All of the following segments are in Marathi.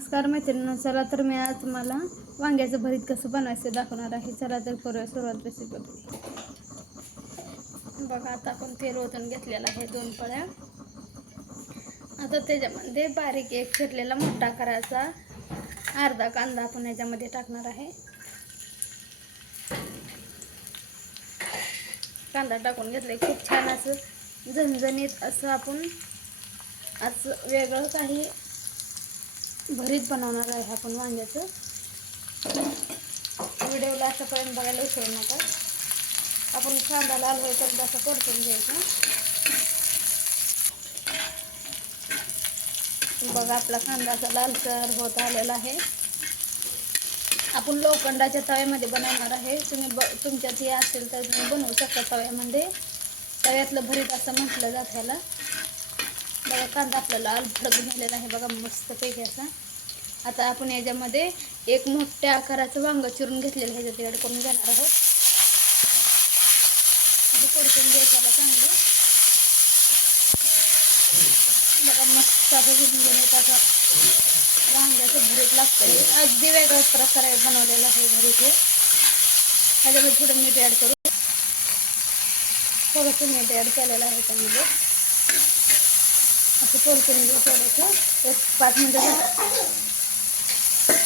नमस्कार मैत्रिणी चला तर मी आज तुम्हाला वांग्याचं भरीत कसं बनवायचं दाखवणार आहे. चला तर करूया सुरुवात रेसिपी बघा आता आपण तेल ओतून घेतलेलं आहे दोन पळ्या. आता त्याच्यामध्ये बारीक एक चिरलेला मोठा करायचा अर्धा कांदा आपण याच्यामध्ये टाकणार आहे. कांदा टाकून घेतला खूप छान असं झणझणीत असं आपण असं वेगळं काही भरीत बनवणार आहे आपण वांग्याचं. व्हिडिओला आतापर्यंत बघायला विसरू नका आपण कांदा लाल होईपर्यंत असं परतून घ्यायचं. बघा आपला कांदा असा लालसर होत आलेला आहे. आपण लोखंडाच्या तव्यामध्ये बनवणार आहे. तुम्ही ब तुमच्यात हे असेल तर तुम्ही बनवू शकता तव्यामध्ये. तव्यातलं भरीत असं म्हटलं जात ह्याला. बघा कांदा आपला लाल भडक झालेला आहे. बघा मस्तपैकी असा. आता आपण याच्यामध्ये एक मोठ्या आकाराचं वांग चिरून घेतलेलं ह्याच्यात ॲड करून जाणार आहोत. परतून घ्यायचं चांगलं. बघा मस्त असं झुंझुणीत असं. वांग्याचं भरीत लागतं हे अगदी वेगळ्याच प्रकारे बनवलेलं आहे भरीत हे. ह्याच्यामध्ये थोडं मीठ ॲड करू. थोडंसं मीठ ॲड केलेलं आहे त्यामध्ये. असं परतून घेऊ थोडंसं. एक पाच मिनटं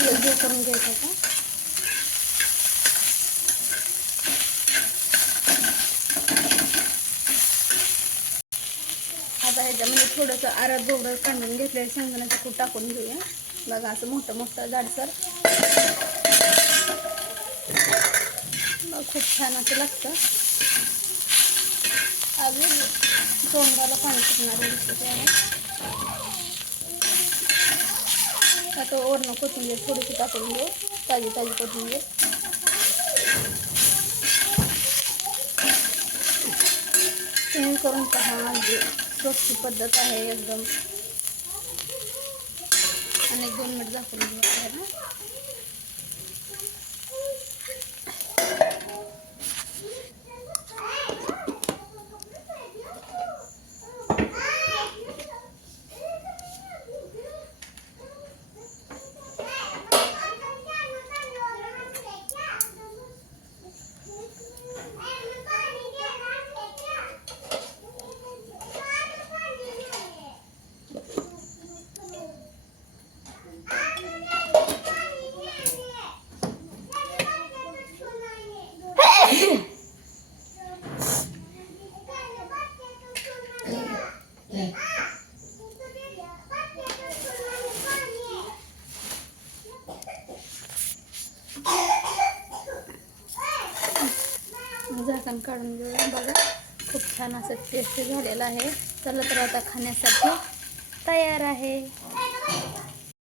हे करून घ्यायचं का? आता ह्याच्यामध्ये थोडंसं आरात बोबरं काढून घेतलेलं शेंगदाण्याचं कूट टाकून घेऊया. बघा असं मोठं मोठं जाडसर. खूप छान असं लागतं. अजून तोंडाला पाणी सुटणार आहे. असं वरण कोथिंबीर थोडीशी टाकून घेऊ. ताजी ताजी कोथिंबीर. तुम्ही करून पहा अगदी सोपी पद्धत आहे एकदम. आणि दोन मिनिट झाकून घेऊ ना? झाकण काढून घेऊया बघा खूप छान असं टेस्टी झालेलं आहे. चला तर आता खाण्यासाठी तयार आहे.